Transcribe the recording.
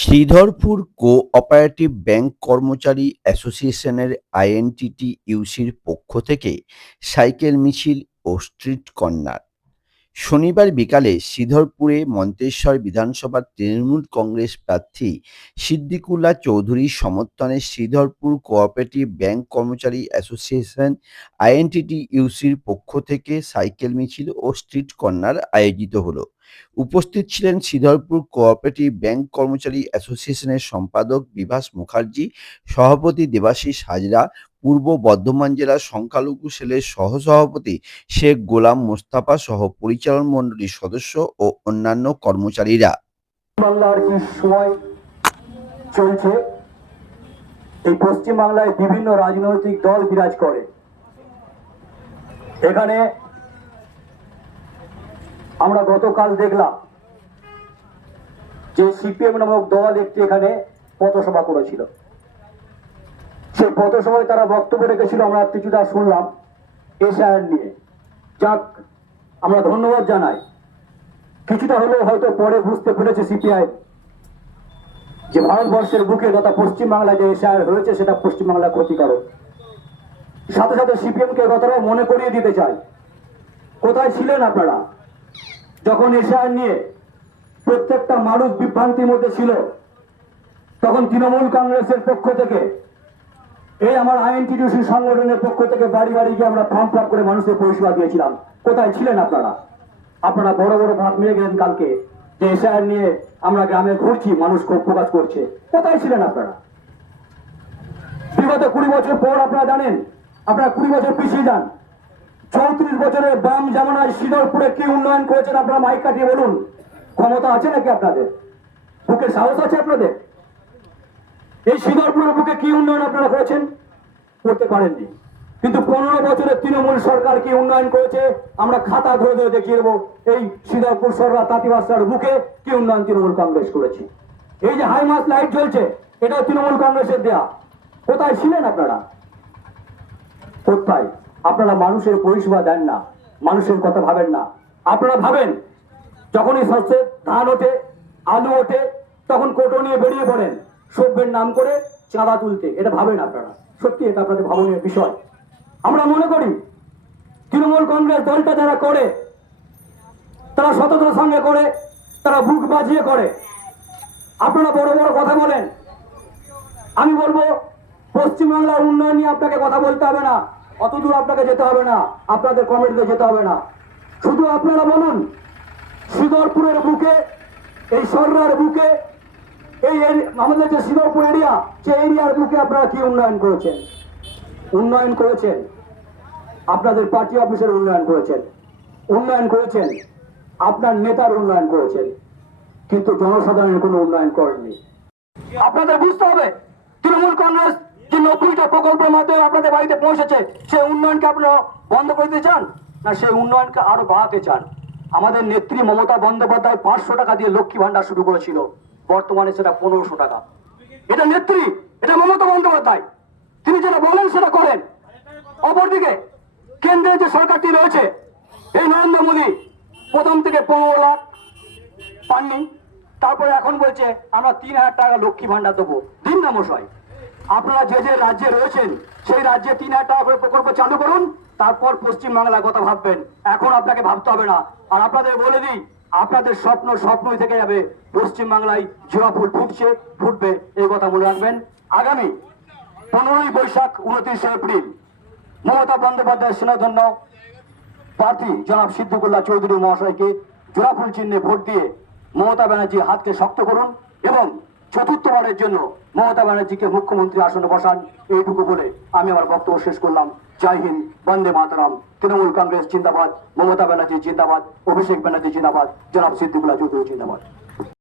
Sridharpur cooperative bank কর্মচারী অ্যাসোসিয়েশনের আইএনটিটিইউসির পক্ষ থেকে সাইকেল মিছিল ও স্ট্রিট কর্নার। শনিবার বিকালে শ্রীধরপুরে মন্তেশ্বর বিধানসভার তৃণমূল কংগ্রেস প্রার্থী সিদ্দিকুল্লাহ চৌধুরীর সমর্থনে শ্রীধরপুর কোঅপারেটিভ ব্যাংক কর্মচারী অ্যাসোসিয়েশন আইএনটিটিইউসির পক্ষ থেকে সাইকেল মিছিল ও স্ট্রিট কর্নার আয়োজিত হলো। উপস্থিত ছিলেন শ্রীধরপুর কোঅপারেটিভ ব্যাংক কর্মচারী অ্যাসোসিয়েশনের সম্পাদক বিভাস মুখার্জি, সভাপতি দেবাশিস হাজরা, পূর্ব বর্ধমান জেলা সংখ্যালঘু সেলের সহসভাপতি শেখ গোলাম মোস্তফা সহ পরিচালন মণ্ডলীর সদস্য ও অন্যান্য কর্মচারীরা। বাংলার কি সময় চলছে, এই পশ্চিমবাংলায় বিভিন্ন রাজনৈতিক দল বিরাজ করে। এখানে আমরা গতকাল দেখলাম যে সিপিএম নামক দল একটি এখানে পথসভা করেছিল। সেই পথসভায় তারা বক্তব্য রেখেছিল, আমরা কিছুটা শুনলাম এসআইআর নিয়ে। যাক, আমরা ধন্যবাদ জানাই। কিছুটা হলেও হয়তো পরে বুঝতে পেরেছে সিপিআই যে ভারতবর্ষের বুকে তথা পশ্চিমবাংলায় যে এসআইআর হয়েছে সেটা পশ্চিমবাংলার ক্ষতিকারক। সাথে সাথে সিপিএম কে কথাটাও মনে করিয়ে দিতে চাই, কোথায় ছিলেন আপনারা যখন এসআইআর নিয়ে প্রত্যেকটা মানুষ বিভ্রান্তির মধ্যে ছিল? তখন তৃণমূল কংগ্রেসের পক্ষ থেকে, এই আমার আইএনটিটিইউসি সংগঠনের পক্ষ থেকে বাড়ি বাড়ি গিয়ে আমরা ফর্ম ফিল আপ করে মানুষের পরিষেবা দিয়েছিলাম। কোথায় ছিলেন আপনারা? আপনারা বড় বড় ভাত মেরে গেলেন কালকে যে এসআইআর নিয়ে আমরা গ্রামে ঘুরছি, মানুষ ক্ষোভ প্রকাশ করছে। কোথায় ছিলেন আপনারা? বিগত 20 বছর পর আপনারা জানেন, আপনারা 20 বছর পিছিয়ে যান। 34 বছরের বাম জামানায় শ্রীধরপুরে কি উন্নয়ন করেছেন আপনারা মাইক কাটিয়ে বলুন। ক্ষমতা আছে নাকি আপনাদের? বুকে সাহস আছে আপনাদের? এই শ্রীধরপুরের বুকে কি উন্নয়ন আপনারা করেছেন? করতে পারেননি। কিন্তু 15 বছরের তৃণমূল সরকার কি উন্নয়ন করেছে আমরা খাতা ধরে ধরে দেখিয়ে দেবো। এই শ্রীধরপুর সরকার তাঁতিবাসার বুকে কি উন্নয়ন তৃণমূল কংগ্রেস করেছে। এই যে হাইমাস লাইট জ্বলছে, এটাও তৃণমূল কংগ্রেসের দেয়া। কোথায় ছিলেন আপনারা? কোথায়? আপনারা মানুষের পরিষেবা দেন না, মানুষের কথা ভাবেন না। আপনারা ভাবেন যখনই শস্যের ধান ওঠে, আলু ওঠে, তখন কোটো নিয়ে বেরিয়ে পড়েন সভ্যের নাম করে চাঁদা তুলতে। এটা ভাবেন আপনারা? সত্যি এটা আপনাদের ভাবনীয় বিষয়। আমরা মনে করি তৃণমূল কংগ্রেস দলটা যারা করে তারা সততার সঙ্গে করে, তারা বুক বাজিয়ে করে। আপনারা বড় বড় কথা বলেন, আমি বলবো পশ্চিমবাংলার উন্নয়ন নিয়ে আপনাকে কথা বলতে হবে না, অত দূর আপনাকে যেতে হবে না, আপনাদের কমিটিতে যেতে হবে না। শুধু আপনারা বলুন শ্রীধরপুরের বুকে, এই সররার বুকে, এই আমাদের যে শ্রীধরপুর এরিয়া, সে এরিয়ার বুকে আপনারা কি উন্নয়ন করেছেন? উন্নয়ন করেছেন আপনাদের পার্টি অফিসের উন্নয়ন করেছেন, উন্নয়ন করেছেন আপনার নেতার উন্নয়ন করেছেন, কিন্তু জনসাধারণের কোনো উন্নয়ন করেননি। আপনাদের বুঝতে হবে তৃণমূল কংগ্রেস যে 90টা প্রকল্পের মাধ্যমে আপনাদের বাড়িতে পৌঁছেছে, সেই উন্নয়নকে আপনারা বন্ধ করে দিতে চান না সেই উন্নয়নকে আরো বাড়াতে চান? আমাদের নেত্রী মমতা বন্দ্যোপাধ্যায় 500 টাকা দিয়ে লক্ষ্মী ভান্ডার শুরু করেছিল, বর্তমানে সেটা 1500 টাকা। এটা নেত্রী, এটা মমতা বন্দ্যোপাধ্যায়, তিনি যেটা বলেন সেটা করেন। অপরদিকে কেন্দ্রে যে সরকারটি রয়েছে, এই নরেন্দ্র মোদী প্রথম থেকে 15 লাখ পাননি, তারপরে এখন বলছে আমরা 3000 টাকা লক্ষ্মী ভান্ডার দেবো। দিন না মশাই, আপনারা যে যে রাজ্যে রয়েছেন সেই রাজ্যে 3000 টাকা করে প্রকল্প চালু করুন, তারপর পশ্চিমবাংলার কথা ভাববেন। এখন আপনাকে ভাবতে হবে না। আর আপনাদের বলে দিই, আপনাদের স্বপ্নই থেকে যাবে। পশ্চিমবাংলায় জবা ফুল ফুটবে, এই কথা মনে রাখবেন। আগামী 15ই বৈশাখ 29শে এপ্রিল মমতা বন্দ্যোপাধ্যায়ের স্নেহধন্য প্রার্থী জনাব সিদ্দিকুল্লাহ চৌধুরী মহাশয়কে জোড়াফুল চিহ্নে ভোট দিয়ে মমতা ব্যানার্জির হাতকে শক্ত করুন এবং চতুর্থবারের জন্য মমতা ব্যানার্জিকে মুখ্যমন্ত্রী আসনে বসান। এইটুকু বলে আমি আমার বক্তব্য শেষ করলাম। জয় হিন্দ, বন্দে মাতরম। তৃণমূল কংগ্রেস জিন্দাবাদ, মমতা ব্যানার্জি জিন্দাবাদ, অভিষেক ব্যানার্জি জিন্দাবাদ, জনাব সিদ্দিকুল্লাহ চৌধুরী জিন্দাবাদ।